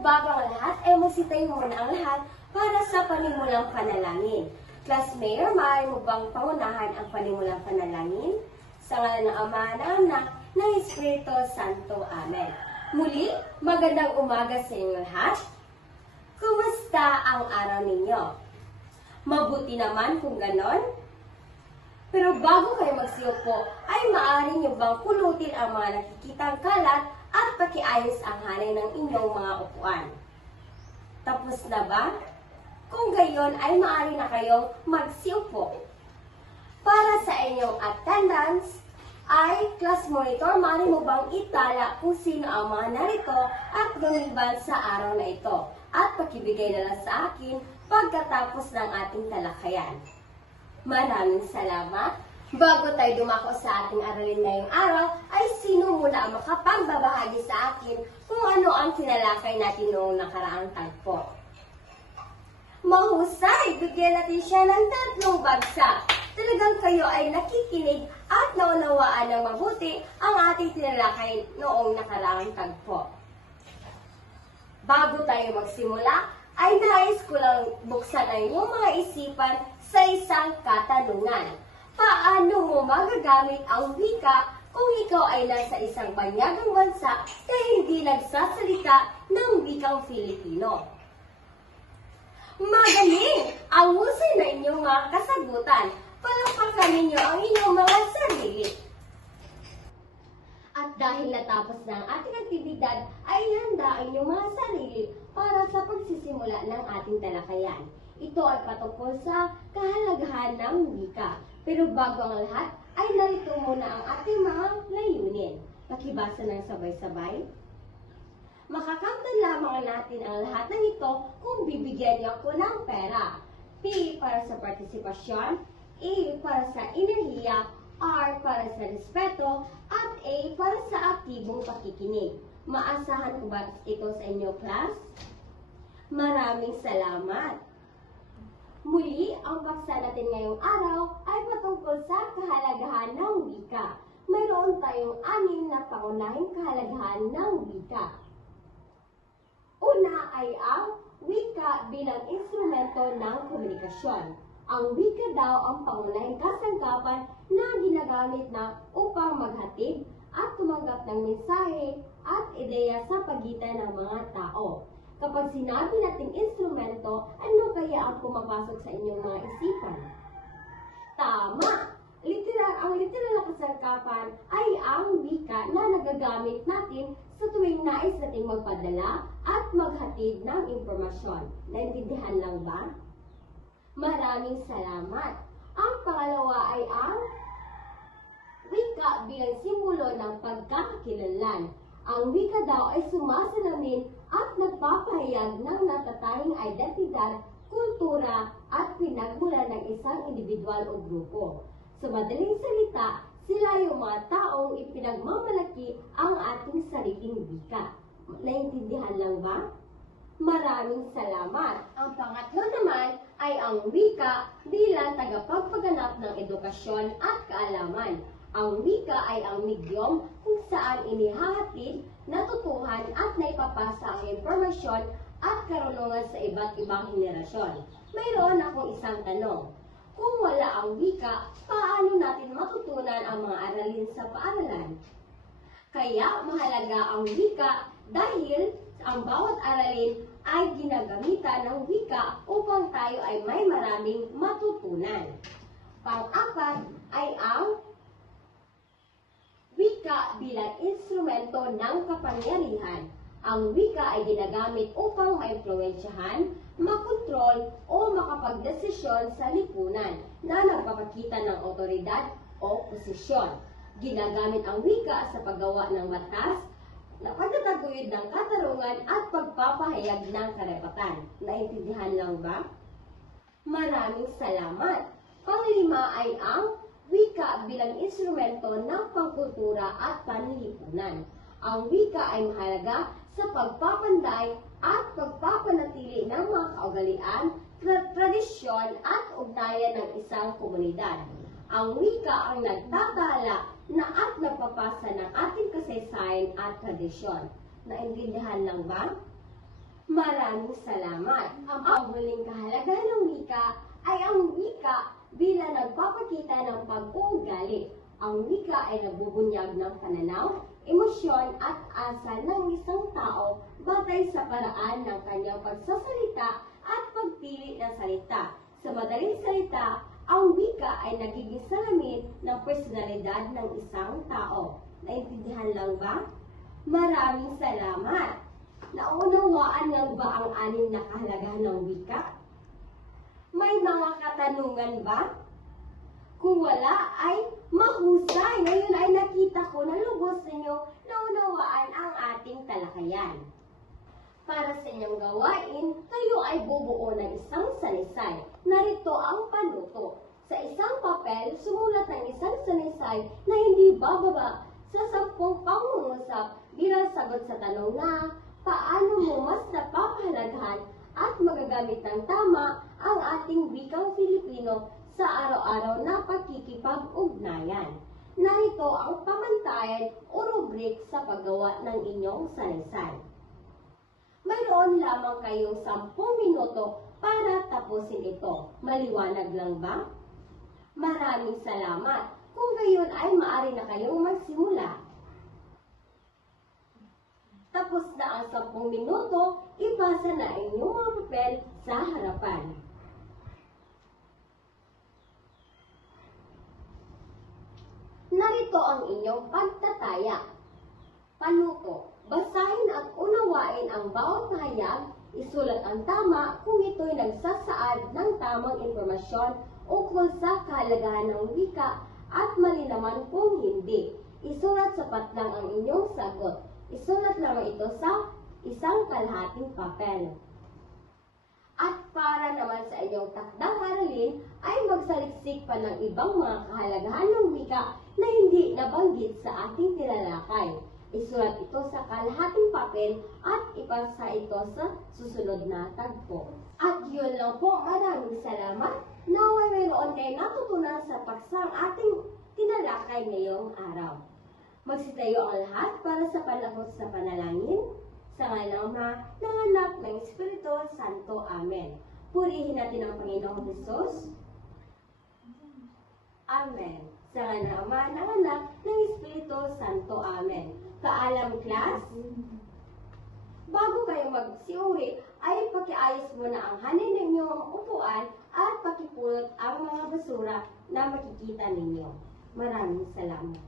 bago ang lahat, ay magsitayo muna ang lahat para sa panimulang panalangin. Class Mayor, maaari mo bang pangunahan ang panimulang panalangin? Sa ngalan ng Ama, ng Anak, ng Espiritu Santo. Amen. Muli, magandang umaga sa inyo lahat. Kumusta ang araw ninyo? Mabuti naman kung ganon? Pero bago kayo magsiupo, ay maaari nyo bang pulutin ang mga nakikitang kalat at pakiayos ang hanay ng inyong mga upuan? Tapos na ba? Kung gayon ay maaari na kayong magsiupo. Para sa inyong attendance, ay class monitor, maaari mo bang itala kung sino ang mga narito at lumiban sa araw na ito? At pakibigay na lang sa akin pagkatapos ng ating talakayan. Maraming salamat. Bago tayo dumako sa ating aralin ngayong araw, ay sino muna ang makapagbabahagi sa akin kung ano ang tinalakay natin noong nakaraang tagpo? Mahusay! Bigyan natin siya ng 3 bagsak. Talagang kayo ay nakikinig at naunawaan ng mabuti ang ating tinalakay noong nakaraang tagpo. Bago tayo magsimula, ay nais ko lang buksan ang iyong mga isipan sa isang katanungan. Paano mo magagamit ang wika kung ikaw ay nasa isang banyagang bansa na hindi nagsasalita ng wikang Filipino? Magaling! Ang husay na inyong mga kasagutan. Palakpakan ninyo ang inyong mga sarili. At dahil natapos na ang ating aktibidad, ay handa ang inyong mga sarili para sa pagsisimula ng ating talakayan. Ito ay patungkol sa kahalagahan ng wika. Pero bago ang lahat, ay narito muna ang ating mga layunin. Pakibasa ng sabay-sabay. Makakamtan lamang natin ang lahat ng ito kung bibigyan niyo ako ng pera. P para sa partisipasyon, E para sa enerhiya, R para sa respeto, at A para sa aktibong pakikinig. Maasahan ko ba ito sa inyo, class? Maraming salamat! Muli, ang paksa natin ngayong araw ay patungkol sa kahalagahan ng wika. Mayroon tayong 6 na pangunahing kahalagahan ng wika. Una ay ang wika bilang instrumento ng komunikasyon. Ang wika daw ang pangunahing kasangkapan na ginagamit na upang maghatid at tumanggap ng mensahe at ideya sa pagitan ng mga tao. Kapag sinabi nating instrumento, ano kaya ang pumapasok sa inyong mga isipan? Tama! Ang literal na kasangkapan ay ang wika na nagagamit natin sa tuwing nais nating magpadala at maghatid ng impormasyon. Naintindihan lang ba? Maraming salamat! Ang pangalawa ay ang wika bilang simbolo ng pagkakakilanlan. Ang wika daw ay sumasalamin at nagpapahayag ng natatanging identidad, kultura at pinagmula ng isang individual o grupo. Sa madaling salita, sila yung mga taong ipinagmamalaki ang ating sariling wika. Naintindihan lang ba? Maraming salamat! Ang pangatlo naman ay ang wika bilang tagapagpaganap ng edukasyon at kaalaman. Ang wika ay ang medium kung saan inihahatid, natutuhan at naipapasa ang impormasyon at karunungan sa iba't ibang henerasyon. Mayroon akong isang tanong. Kung wala ang wika, paano natin matutunan ang mga aralin sa paaralan? Kaya mahalaga ang wika dahil ang bawat aralin ay ginagamitan ng wika upang tayo ay may maraming matutunan. Pang-apat ay ang wika bilang instrumento ng kapangyarihan. Ang wika ay ginagamit upang maimpluwensyahan, makontrol o makapagdesisyon sa lipunan na nagpapakita ng otoridad o posisyon. Ginagamit ang wika sa paggawa ng batas, na pagtataguyod ng katarungan at pagpapahayag ng karapatan. Naintindihan lang ba? Maraming salamat! Panglima ay ang wika bilang instrumento ng pangkultura at panlipunan. Ang wika ay mahalaga sa pagpapanday at pagpapanatili ng mga kaugalian, tradisyon at ugnayan ng isang komunidad. Ang wika ang nagtatala na at nagpapasa ng ating kasaysayan at tradisyon. Naintindihan lang ba? Maraming salamat. Ang panghuling kahalagahan ng wika ay ang wika bilang nagpapakita ng pag-uugali. Ang wika ay nagbubunyag ng pananaw, emosyon at asal ng isang tao batay sa paraan ng kanyang pagsasalita at pagpili ng salita. Sa madaling salita, ang wika ay nagiging salamin ng personalidad ng isang tao. Naintindihan lang ba? Maraming salamat! Naunawaan lang ba ang anim na kahalagahan ng wika? May mga katanungan ba? Kung wala ay mahusay. Ngayon ay nakita ko na lubos ninyo naunawaan ang ating talakayan. Para sa inyong gawain, kayo ay bubuo ng isang sanaysay. Narito ang panuto. Sa isang papel, sumulat ng isang sanaysay na hindi bababa sa 10 pangungusap bilang sagot sa tanong na paano mo mas napapahalagahan at magagamit ng tama ang ating wikang Filipino sa araw-araw na pakikipag-ugnayan. Narito ang pamantayan o rubrik sa paggawa ng inyong sanaysay. Mayroon lamang kayong 10 minuto para tapusin ito. Maliwanag lang ba? Maraming salamat. Kung gayon ay maaari na kayong magsimula. Tapos na ang 10 minuto, ipasa na inyong mga papel sa harapan. Narito ang inyong pagtataya. Panuto. Basahin at unawain ang bawat pahayag, isulat ang tama kung ito'y nagsasaad ng tamang impormasyon ukol sa kahalagahan ng wika at mali naman kung hindi. Isulat sapat lang ang inyong sagot. Isulat lamang ito sa isang kalahating papel. At para naman sa inyong takdang aralin ay magsaliksik pa ng ibang mga kahalagahan ng wika na hindi nabanggit sa ating tinalakay. Isulat ito sa kalahating papel at ipasa ito sa susunod na tagpo. At yun lang po, maraming salamat. Naway mayroon kayo natutunan sa paksang ating tinalakay ngayong araw. Magsitayo ang lahat para sa palakot sa panalangin. Sa ngalan ng Ama, ng Anak, ng Espiritu Santo. Amen. Purihin natin ang Panginoong Hesus. Amen. Sa ngalan ng Ama, ng Anak, ng Espiritu Santo. Amen. Paalam, class. Bago kayo magsiuwi, ay pakiayos muna ang hanin ninyong upuan at pakipulot ang mga basura na makikita ninyo. Maraming salamat.